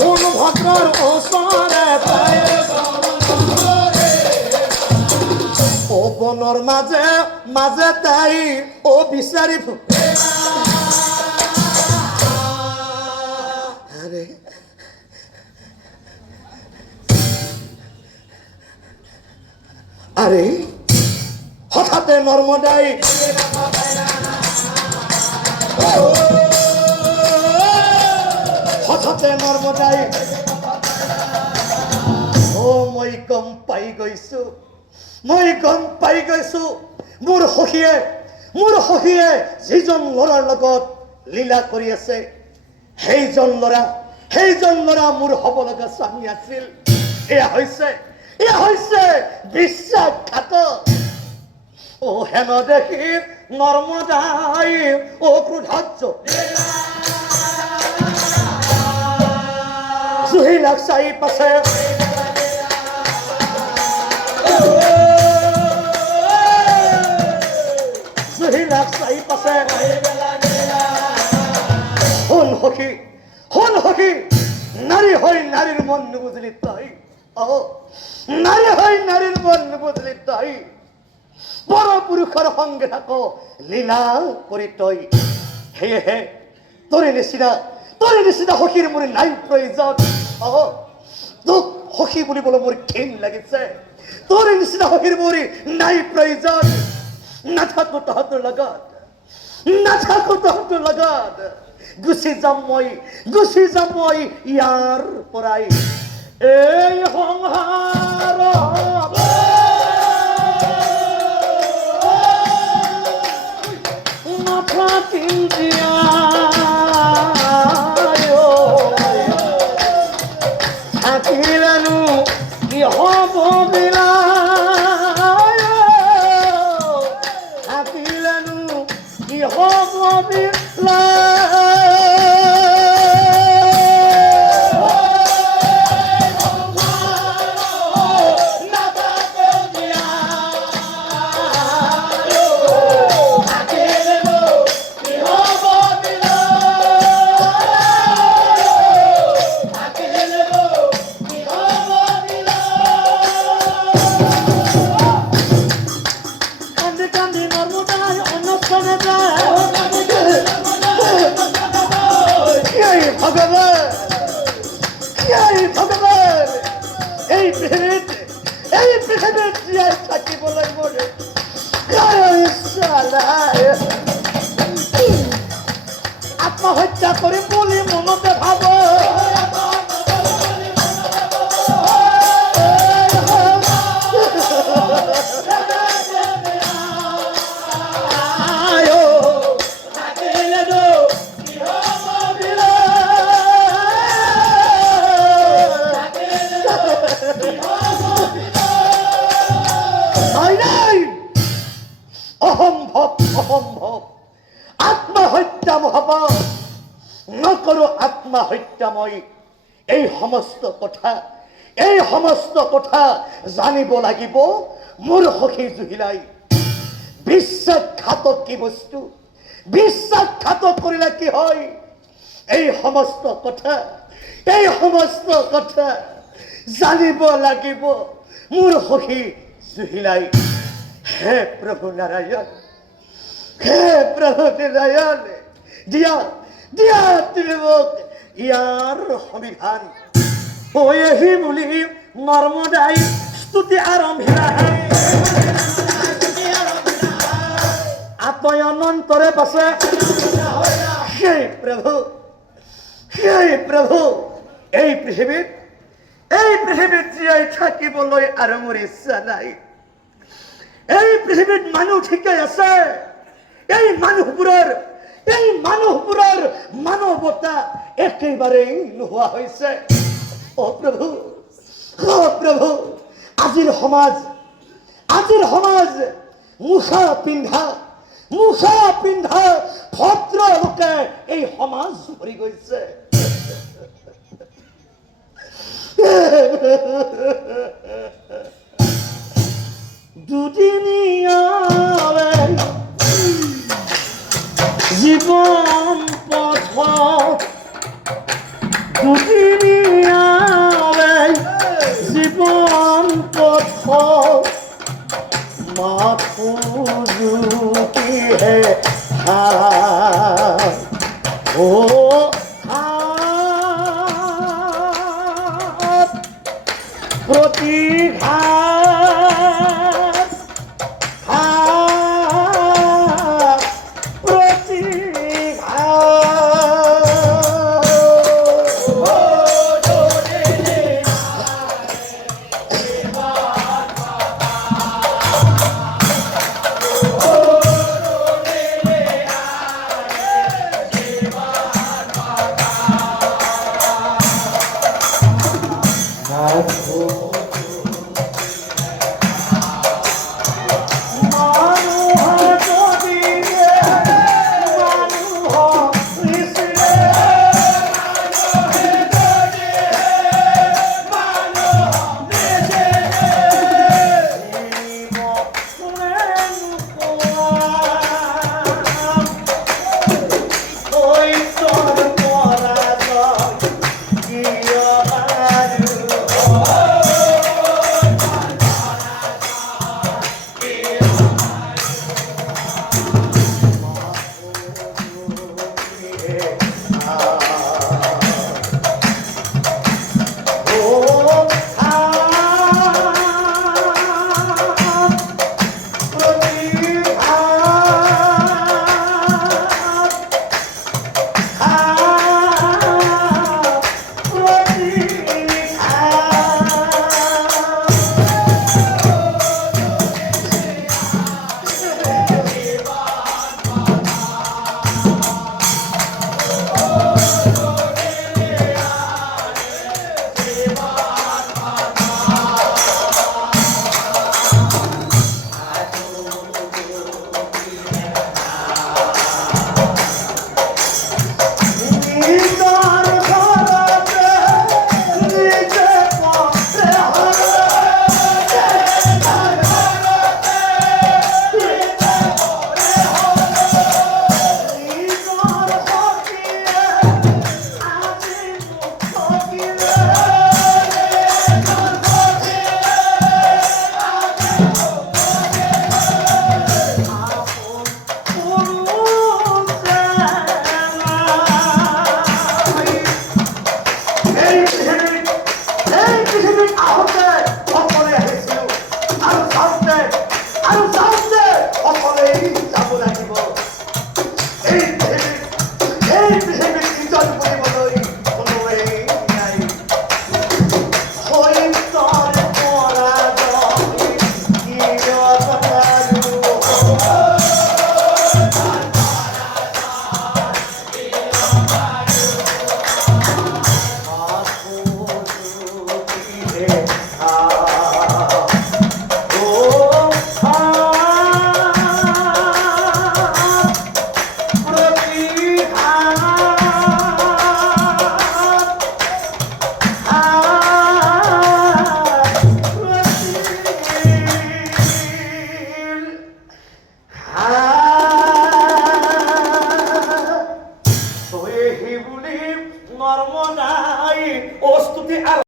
মোহন ভদ্রর ওসরে ও বনর মাঝে মাঝে তাই ও বিচারি আরে আরে হঠাৎ নর্মদাই হঠাৎ নর্মদাই ও মই গম পাই গৈছো মোৰ সখীয়ে যিজন ল'ৰাৰ লগত লীলা কৰি আছে সেইজন ল'ৰা মোৰ হ'ব লগা স্বামী আছিল এয়া হৈছে বিশ্বাসঘাতক ও হেন দেখি নৰ্মদাই ও ক্ৰোধাৰ্য জুহিলাক চাই পাছে শুন সখী নারী হয় নারীর মন নুবুঝলি তাই নারী হয় নারীর মন নুবুঝলি তাই বড় পুরুষের সঙ্গে থাকো লীলা করি তই হে তোর নিচিনা সখীর মোৰ নাই প্ৰয়োজন তোক সখী বুলিবলৈ মোৰ ঘিণ লাগিছে তোৰ নিচিনা সখীৰ মোৰ নাই প্ৰয়োজন নাথাকো তহঁতৰ লগত গুচি যাম মই ইয়াৰ পৰাই এই সংসাৰ নাথাকিল থাকিলেনো কি হ'ব আত্মহত্যা কৰিম বুলি মনতে ভাব অসম্ভৱ আত্মহত্যা হব নকৰো আত্মহত্যা মই এই সমস্ত কথা জানিব লাগিব মোৰ সখী জুহিলাই বিশ্বাসঘাতক কি বস্তু বিশ্বাসঘাতক কৰিলে কি হয় এই সমস্ত কথা জানিব লাগিব মোৰ সখী জুহিলাই হে প্ৰভু নাৰায়ণ দিয়া তুমি মোক ইয়াৰ সমিধান হৈহি বুলি নৰ্মদাই স্তুতি আৰম্ভিলা আত্ময় অনন্তৰে পাছে সেই প্ৰভু এই পৃথিৱীত জীয়াই থাকিবলৈ আৰু মোৰ ইচ্ছা নাই এই পৃথিৱীত মানুহ ঠিকেই আছে এই মানুহবোৰৰ মানৱতা একেবাৰেই নোহোৱা হৈছে অ প্ৰভু আজিৰ সমাজ মুখা পিন্ধা ভদ্ৰ লোকে এই সমাজ ভৰি গৈছে দুদিনীয়া জীবন পথ দুদিনীয়া हो माफूजूती है हाँ ओ हाथ प्रतिघात हाथ মর্ম নাই, অস্তুতি আর